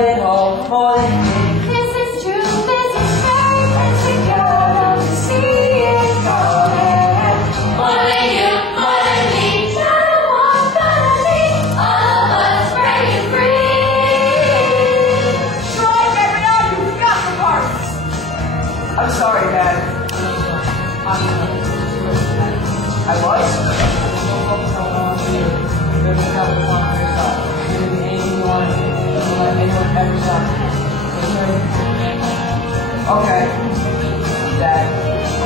it all for me. This is true, this is right, let's go to see it go ahead. More than you, more than me, not one but me, all of us breaking free. Sure, Gabrielle, you got the parts. I'm sorry, Dad. I was? Okay, Dad.